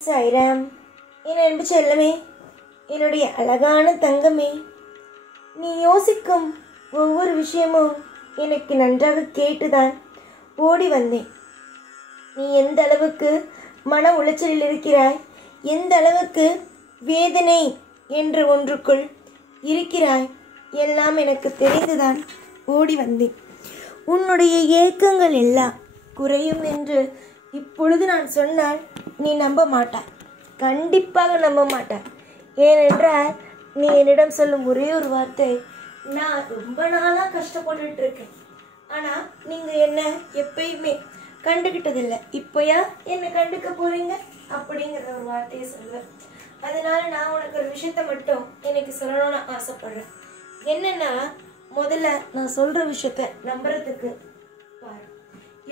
சாய்ராம், என் அன்பு செல்லமே, என்னுடைய அழகான தங்கமே, நீ யோசிக்கும் ஒவ்வொரு விஷயமும் எனக்கு நன்றாக கேட்டுதான் ஓடி வந்தேன். நீ எந்த அளவுக்கு மன உளைச்சலில் இருக்கிறாய், எந்த அளவுக்கு வேதனை என்ற ஒன்றுக்குள் இருக்கிறாய், எல்லாம் எனக்கு தெரிந்துதான் ஓடி வந்தேன். உன்னுடைய ஏக்கங்கள் எல்லாம் குறையும் என்று இப்பொழுது நான் சொன்னால் நீ நம்ப மாட்டாய், கண்டிப்பாக நம்ப மாட்டாய். ஏனென்றால் நீ என்னிடம் சொல்லும் ஒரே ஒரு வார்த்தை, நான் ரொம்ப நாளாக கஷ்டப்பட்டுட்டு இருக்கேன், ஆனால் நீங்கள் என்ன எப்பயுமே கண்டுக்கிட்டதில்லை, இப்போயா என்னை கண்டுக்க போறீங்க அப்படிங்கிற ஒரு வார்த்தையை சொல்லுவேன். அதனால நான் உனக்கு ஒரு விஷயத்த மட்டும் எனக்கு சொல்லணும்னு ஆசைப்படுறேன். என்னன்னா, முதல்ல நான் சொல்ற விஷயத்த நம்புறதுக்கு பாரு.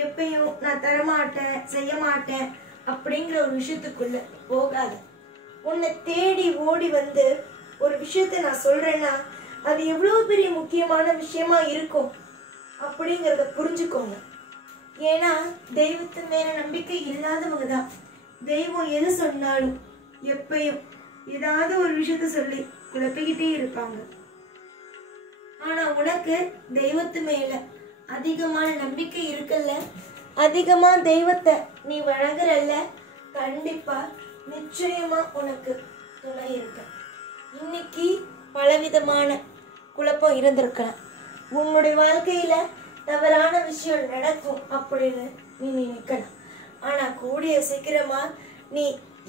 எப்பயும் நான் தரமாட்டேன், செய்ய மாட்டேன் அப்படிங்கிற ஒரு விஷயத்துக்குள்ள போகாத. உன்னை தேடி ஓடி வந்து ஒரு விஷயத்த நான் சொல்றேன்னா அது எவ்வளவு பெரிய முக்கியமான விஷயமா இருக்கும் அப்படிங்கிறத புரிஞ்சுக்கோங்க. ஏன்னா தெய்வத்து மேல நம்பிக்கை இல்லாதவங்க தான் தெய்வம் எது சொன்னாலும் எப்பயும் ஏதாவது ஒரு விஷயத்த சொல்லி குழப்பிக்கிட்டே இருப்பாங்க. ஆனா உனக்கு தெய்வத்து மேல அதிகமான நம்பிக்கை இருக்குல்ல, அதிகமா தெய்வத்தை நீ வணங்குறல்ல, கண்டிப்பா நிச்சயமா உனக்கு துணை இருக்கு. இன்னைக்கு பலவிதமான குழப்பம் இருந்திருக்கலாம், உன்னுடைய வாழ்க்கையில தவறான விஷயம் நடக்கும் அப்படின்னு நீ நினைக்கலாம். ஆனா கூடிய சீக்கிரமா நீ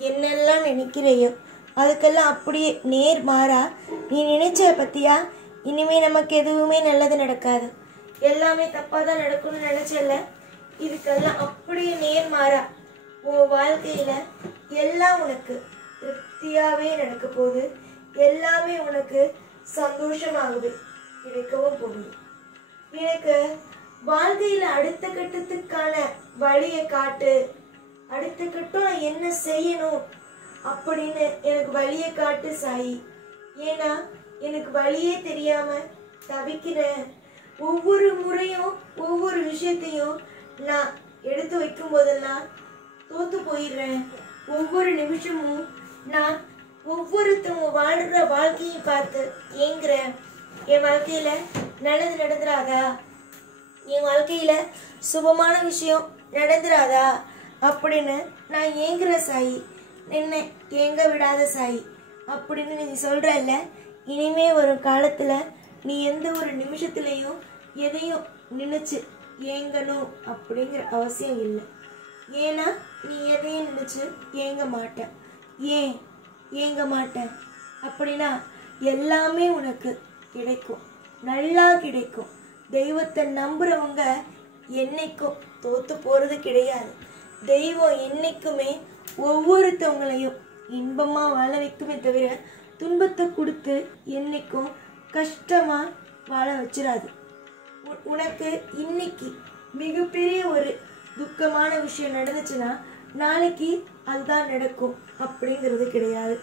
என்னெல்லாம் நினைக்கிறையோ அதுக்கெல்லாம் அப்படியே நேர் மாறா நீ நினைச்ச பத்தியா, இனிமே நமக்கு எதுவுமே நல்லது நடக்காது, எல்லாமே தப்பா தான் நடக்கும்னு நினைச்சல, இதுக்கெல்லாம் அப்படியே நேர் மாறா உன் வாழ்க்கையில எல்லாம் உனக்கு திருப்தியாவே நடக்க போகுது, எல்லாமே உனக்கு சந்தோஷமாகவே கிடைக்கவும் போகுது. எனக்கு வாழ்க்கையில அடுத்த கட்டத்துக்கான வழியை காட்டு, அடுத்த கட்டம் நான் என்ன செய்யணும் அப்படின்னு எனக்கு வழியை காட்டு சாயி. ஏன்னா எனக்கு வழியே தெரியாம தவிக்கிறேன். ஒவ்வொரு முறையும் ஒவ்வொரு விஷயத்தையும் நான் எடுத்து வைக்கும் போதெல்லாம் தோத்து போயிடுறேன். ஒவ்வொரு நிமிஷமும் நான் ஒவ்வொருத்தவங்க வாழ்ற வாழ்க்கையை பார்த்து ஏங்குறேன். என் வாழ்க்கையில நல்லது நடந்துராதா, என் வாழ்க்கையில சுபமான விஷயம் நடந்துராதா அப்படின்னு நான் ஏங்குற சாயி, என்னை ஏங்க விடாத சாயி அப்படின்னு நீ சொல்றல்ல. இனிமே வரும் காலத்துல நீ எந்த ஒரு நிமிஷத்துலையும் எதையும் நினைச்சு ஏங்கணும் அப்படிங்கிற அவசியம் இல்லை. ஏன்னா நீ எதையும் நினைச்சு ஏங்க மாட்ட. ஏன் ஏங்க மாட்டேன் அப்படின்னா எல்லாமே உனக்கு கிடைக்கும், நல்லா கிடைக்கும். தெய்வத்தை நம்புறவங்க என்னைக்கும் தோத்து போறது கிடையாது. தெய்வம் என்னைக்குமே ஒவ்வொருத்தவங்களையும் இன்பமா வாழ வைக்குமே தவிர துன்பத்தை கொடுத்து என்னைக்கும் கஷ்டமா வாழ வச்சிடாது. உனக்கு இன்னைக்கு மிகப்பெரிய ஒரு துக்கமான விஷயம் நடந்துச்சுன்னா நாளைக்கு அதுதான் நடக்கும் அப்படிங்கிறது கிடையாது.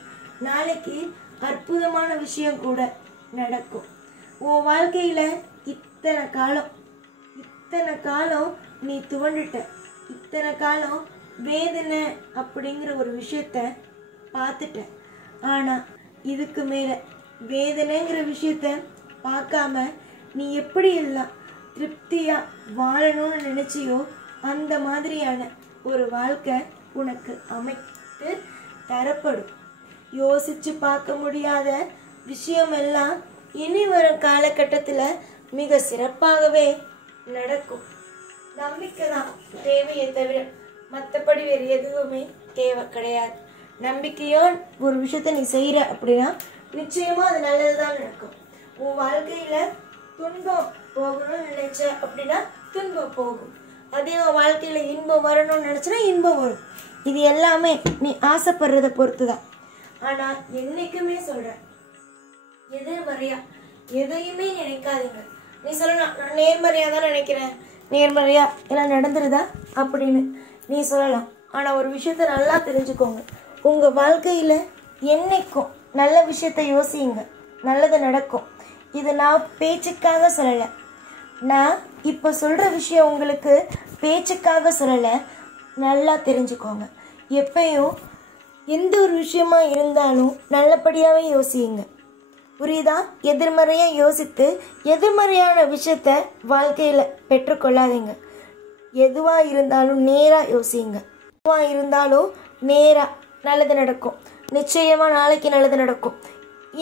நாளைக்கு அற்புதமான விஷயம் கூட நடக்கும். உன் வாழ்க்கையில இத்தனை காலம் நீ துவண்டுட்ட, இத்தனை காலம் வேதனை அப்படிங்கிற ஒரு விஷயத்த பார்த்துட்ட. ஆனா இதுக்கு மேல வேதனைங்கிற விஷயத்த பார்க்காம நீ எப்படி எல்லாம் திருப்தியா வாழணும்னு நினைச்சியோ அந்த மாதிரியான ஒரு வாழ்க்கை உனக்கு அமைத்து தரப்படும். யோசிச்சு பார்க்க முடியாத விஷயமெல்லாம் இனி வரும் காலகட்டத்தில் மிக சிறப்பாகவே நடக்கும். நம்பிக்கை தான் தேவையை தவிர மற்றபடி வேறு எதுவுமே தேவை கிடையாது. நம்பிக்கையோ ஒரு விஷயத்த நீ செய்யற அப்படின்னா நிச்சயமா அது நல்லதுதான் நடக்கும். உன் வாழ்க்கையில துன்பம் போகணும்னு நினைச்ச அப்படின்னா துன்பம் போகும். அதே உன் வாழ்க்கையில இன்பம் வரணும்னு நினைச்சனா இன்பம் வரும். இது எல்லாமே நீ ஆசைப்படுறத பொறுத்துதான். ஆனா என்னைக்குமே சொல்றேன், எதிர்மறையா எதையுமே நினைக்காதீங்க. நீ சொல்லலாம், நான் நேர்மறையா தான் நினைக்கிறேன், நேர்மறையா எல்லாம் நடந்துருதா அப்படின்னு நீ சொல்லலாம். ஆனா ஒரு விஷயத்த நல்லா தெரிஞ்சுக்கோங்க, உங்க வாழ்க்கையில என்னைக்கும் நல்ல விஷயத்த யோசிங்க, நல்லது நடக்கும். இது நான் பேச்சுக்காக சொல்லலை, நான் இப்போ சொல்கிற விஷயம் உங்களுக்கு பேச்சுக்காக சொல்லலை, நல்லா தெரிஞ்சுக்கோங்க. எப்பயும் எந்த ஒரு விஷயமா இருந்தாலும் நல்லபடியாகவே யோசியுங்க. புரியுதா? எதிர்மறையாக யோசித்து எதிர்மறையான விஷயத்த வாழ்க்கையில் பெற்றுக்கொள்ளாதீங்க. எதுவாக இருந்தாலும் நேராக யோசியுங்க. எதுவாக இருந்தாலும் நேராக நல்லது நடக்கும். நிச்சயமாக நாளைக்கு நல்லது நடக்கும்.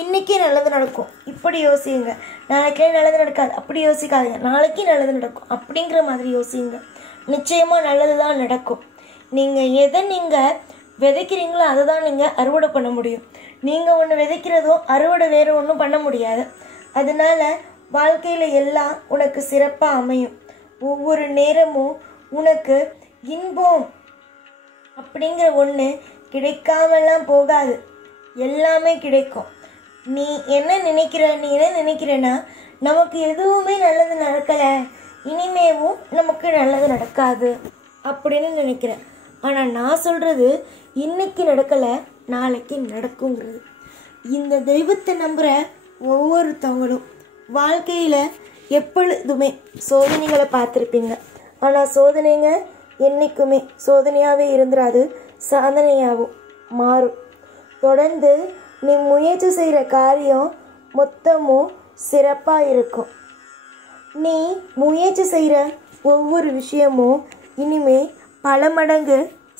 இன்றைக்கே நல்லது நடக்கும். இப்படி யோசியுங்க. நாளைக்கே நல்லது நடக்காது அப்படி யோசிக்காதீங்க. நாளைக்கு நல்லது நடக்கும் அப்படிங்கிற மாதிரி யோசியுங்க. நிச்சயமாக நல்லது தான் நடக்கும். நீங்கள் விதைக்கிறீங்களோ அதை தான் நீங்கள் அறுவடை பண்ண முடியும். நீங்கள் ஒன்று விதைக்கிறதோ அறுவடை வேறு ஒன்றும் பண்ண முடியாது. அதனால் வாழ்க்கையில் எல்லாம் உனக்கு சிறப்பாக அமையும். ஒவ்வொரு நேரமும் உனக்கு இன்பம் அப்படிங்கிற ஒன்று கிடைக்காமலாம் போகாது. எல்லாமே கிடைக்கும். நீ என்ன நினைக்கிறேன்னா நமக்கு எதுவுமே நல்லது நடக்கலை, இனிமேவும் நமக்கு நல்லது நடக்காது அப்படின்னு நினைக்கிறேன். ஆனால் நான் சொல்கிறது இன்னைக்கு நடக்கலை, நாளைக்கு நடக்குங்கிறது. இந்த தெய்வத்தை நம்புகிற ஒவ்வொருத்தவங்களும் வாழ்க்கையில் எப்பொழுதுமே சோதனைகளை பார்த்துருப்பீங்க. ஆனால் சோதனைங்க என்றைக்குமே சோதனையாகவே இருந்துடாது, சாதனையாகவும் மாறும். தொடர்ந்து நீ முயற்சி செய்கிற காரியம் மொத்தமும் சிறப்பாக இருக்கும். நீ முயற்சி செய்கிற ஒவ்வொரு விஷயமும் இனிமே பல மடங்கு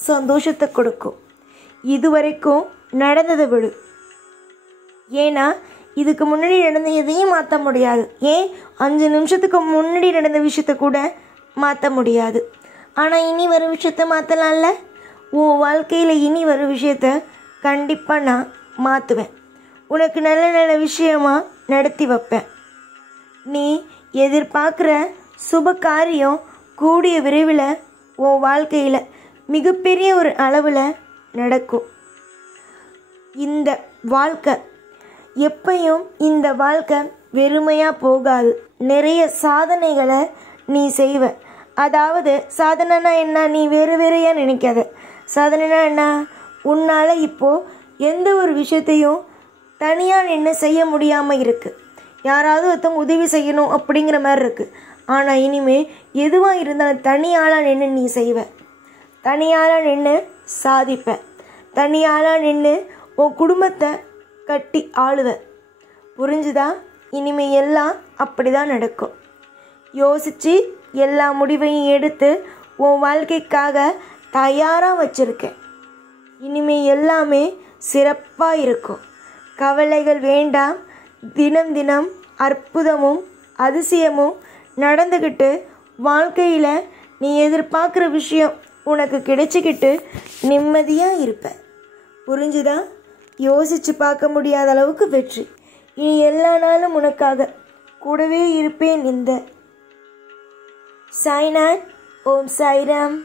சந்தோஷத்தை கொடுக்கும். இதுவரைக்கும் நடந்ததை விடு. ஏன்னா இதுக்கு முன்னாடி நடந்த எதையும் மாற்ற முடியாது. ஏன் 5 நிமிஷத்துக்கு முன்னாடி நடந்த விஷயத்த கூட மாற்ற முடியாது. ஆனால் இனி வரும் விஷயத்த மாற்றலாம்ல. உன் வாழ்க்கையில் இனி வரும் விஷயத்த கண்டிப்பாக நான் மாற்றுவேன். உனக்கு நல்ல நல்ல விஷயமா நடத்தி வைப்பேன். நீ எதிர்பார்க்குற சுப காரியம் கூடிய விரைவில் உன் வாழ்க்கையில் மிகப்பெரிய ஒரு அளவில் நடக்கும். இந்த வாழ்க்கை எப்பையும் இந்த வாழ்க்கை வெறுமையாக போகாது. நிறைய சாதனைகளை நீ செய்வ. அதாவது சாதனைனா என்ன, நீ வேறையாக நினைக்காத. சாதனைனா என்ன, உன்னால் இப்போது எந்த ஒரு விஷயத்தையும் தனியாக நின்று செய்ய முடியாமல் இருக்குது. யாராவது ஒருத்தவங்க உதவி செய்யணும் அப்படிங்கிற மாதிரி இருக்குது. ஆனால் இனிமேல் எதுவாக இருந்தாலும் தனியாளாக நின்று நீ செய்வ. தனியாளாக நின்று சாதிப்ப. தனியாளாக நின்று உன் குடும்பத்தை கட்டி ஆளுவ. புரிஞ்சுதா? இனிமேல் எல்லாம் அப்படி தான் நடக்கும். யோசித்து எல்லா முடிவையும் எடுத்து உன் வாழ்க்கைக்காக தயாராக வச்சுருக்கேன். இனிமேல் எல்லாமே சிறப்பாக இருக்கும். கவலைகள் வேண்டாம். தினம் தினம் அற்புதமும் அதிசயமும் நடந்துக்கிட்டு வாழ்க்கையில் நீ எதிர்பார்க்குற விஷயம் உனக்கு கிடைச்சிக்கிட்டு நிம்மதியாக இருப்ப. புரிஞ்சுதா? யோசித்து பார்க்க முடியாத அளவுக்கு வெற்றி. இனி எல்லா நாளும் உனக்காக கூடவே இருப்பேன். இந்த சாய்நாத். ஓம் சாய்ராம்.